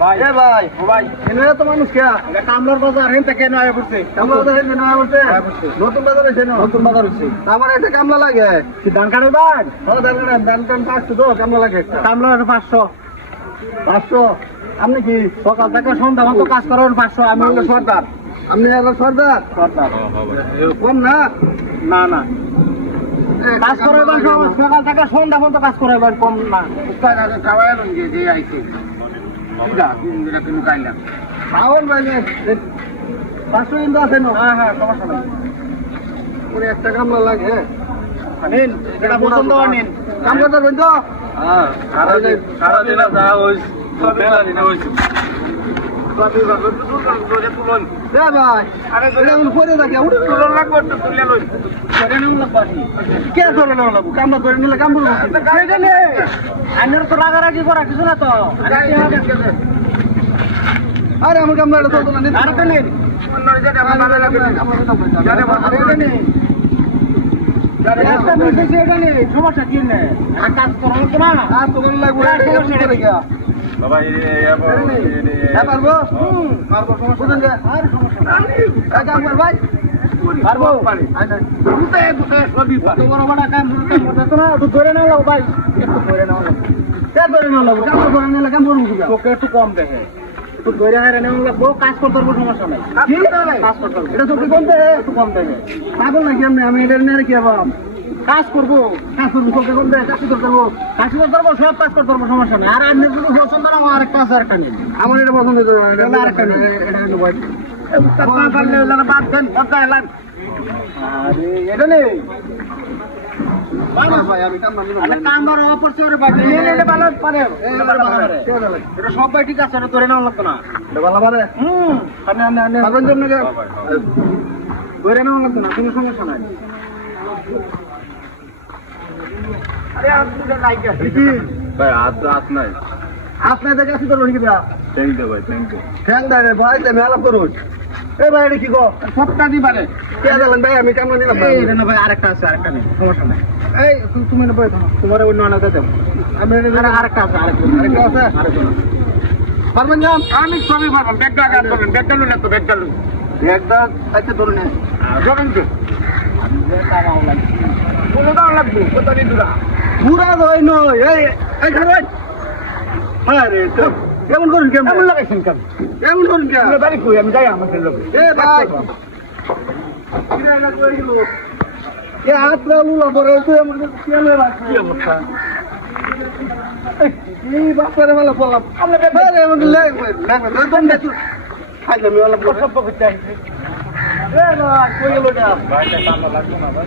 ভাই এ ভাই ভাই এনে তো মানুষ কে এটা কামলার বাজার হেন থেকে নয় পড়ছে কামলা বাজার হেন না বলতে নতুন বাজার হইছে না নতুন বাজার হচ্ছে আমার একটা কামলা লাগে কি ধান কাটার ভাই ও দান টান পাঁচশো তো কামলা লাগে একটা কামলা 500 500 আপনি কি সকাল থেকে সন্ধ্যা পর্যন্ত কাজ করার 500 আমি হলো সর্দার আপনি হলো সর্দার সর্দার কম না না না কাজ করাইবেন সকাল থেকে সন্ধ্যা পর্যন্ত কাজ করাইবেন কম না রাহুল ভাই 500 কিন্তু আছে না হ্যাঁ হ্যাঁ সমস্যা নাই পুরো একটা কামলা লাগে নিন এটা পছন্দ হয় নিন কামলা করবেন তো হ্যাঁ সারাদিন যা হইছে মেলা দিনে হইছে এ ভাই এটা এখন পরে থাকে উঠে তুলন লাগবে একটু তুলে লই করে নিন লাগবে কে ধরে না লাগবো কামলা করে নিলে কাম করবো আইনের তো রাগারাগি করা কিছু না তো আরে আমার কামলাটা চলতো না আর কেন একটা মিশে এটা নেই সমস্যা কি নেই কাজ করা হতো না আর তো কোনো লাগবো বাবা পারবো পারবো সমস্যা আর সমস্যা কাম কর ভাই পারবো তো বড় বড় কাম করতে না একটু ধরে নাও লাগো ভাই একটু ধরে নাও লাগো ধরে না লাগবো কাম করে নিলে কাম করবো তোকে একটু কম দেখে একটু ধরে হারে নেওয়া লাগবো কাজ করতে পারবো সমস্যা নাই কাজ করতে পারবো এটা চোখে কমতে একটু কম দেখে পাগল নাকি আমি এটা নিয়ে কি আবার কাজ করবো কাজ করবো চোখে কমতে কাজ করতে পারবো কাজ করতে পারবো সব কাজ করতে পারবো সমস্যা নাই আর আপনি যদি পছন্দ না আমার আরেকটা আছে আরেকটা নিন আমার এটা পছন্দ হতো না এটা আরেকটা নিন এটা কিন্তু ভাই বাদ দেন আরে এটা নেই ভাই আমি কাম মানি আরে কামবার অপরছে রে ভাই এটা ভালো পারে এটা সব ভাই ঠিক আছে এটা ধরে নাও লাগতো না এটা ভালো পারে আপনি আপনি আপনি পারবেন তো আপনাকে ধরে নাও লাগতো না কোনো সমস্যা নাই আরে আপনি তো লাইক আছে কি ভাই হাত নাই আপনাদের কাছে তো রোহিত দা থ্যাংক ইউ ভাই থ্যাংক ইউ ঠ্যাং দেয় ভাই আমি আলাপ করুন এ ভাই এটা কি গো সবটা দি পারে কে দিলেন ভাই আমি কাম নিলাম এই না ভাই আরেকটা আছে আরেকটা নেই সমস্যা নাই এই তুমি না বই তোমার অন্য আনাতে দেব আমি আরেকটা আছে আরেকটা আছে আরেকটা পারবেন না আমি সবই পারবো ব্যাগটা কাজ করবেন ব্যাগটা লুন তো ব্যাগটা লুন একটা আচ্ছা ধরুন যাবেন তো কোনো দাম লাগবে কত দিন দূরা পুরা দই নয় এই এই খাবেন আরে তো কেমন করুন কেমন কেমন লাগাইছেন কেমন কেমন করুন কেমন আপনার বাড়ি কই আমি যাই আমাদের লোক এ ভাই এ হাত লালু পরে তুই আমাদের কেমন রাখছিস কি অবস্থা এই বাচ্চারে ভালো বললাম আপনার আরে আমাদের লাগবে একদম দেখো খাই আমি ভালো সব করতে আসছে এ ভাই কই গেল না ভাইটা কামলা লাগবে না ভাই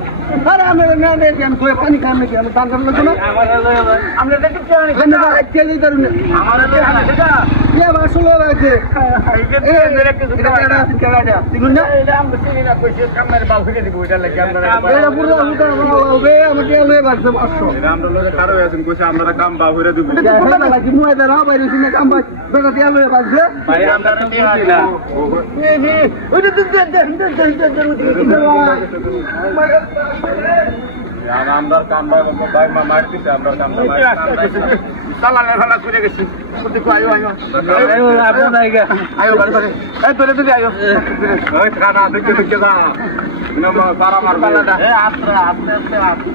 আরে আমি না দেখি আমি কই পানি খান নাকি আমি দান করলাম না আমার আমরা দেখতে চাই আমি না খেয়ে দিতে আমার এটা কে বাসলো আছে এটা মেরে কিছু এটা আছে কেলাটা তিগুন না এটা আমরা চিনি না কইছে কামের বাল ফিরে দিব এটা লাগে আমরা এটা পুরো উল্টা ভালো হবে আমাকে লয়ে বাসছে 500 এটা আমরা লোকে কারো আছেন কইছে আমরা কাম বা হইরা দিব এটা লাগি মুয়ে দা বাইরে সিনে কাম বাস বেটা তে লয়ে বাসছে ভাই আমরা তো দিই না ওইটা আমরা কাম ভাই মা মারতিছে আমরা কাম সালালে ভালো করে গেছি কত কই আয়ো আয়ো আপনি নাইগা আয়ো বাড়ি বাড়ি এই তোরে তুই আয়ো ওই খানা দেখতে দেখতে যা নমা পারা মার পালাটা এ আত্রা আস্তে আস্তে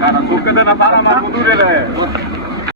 কানা তোকে না পারা মার দূরে রে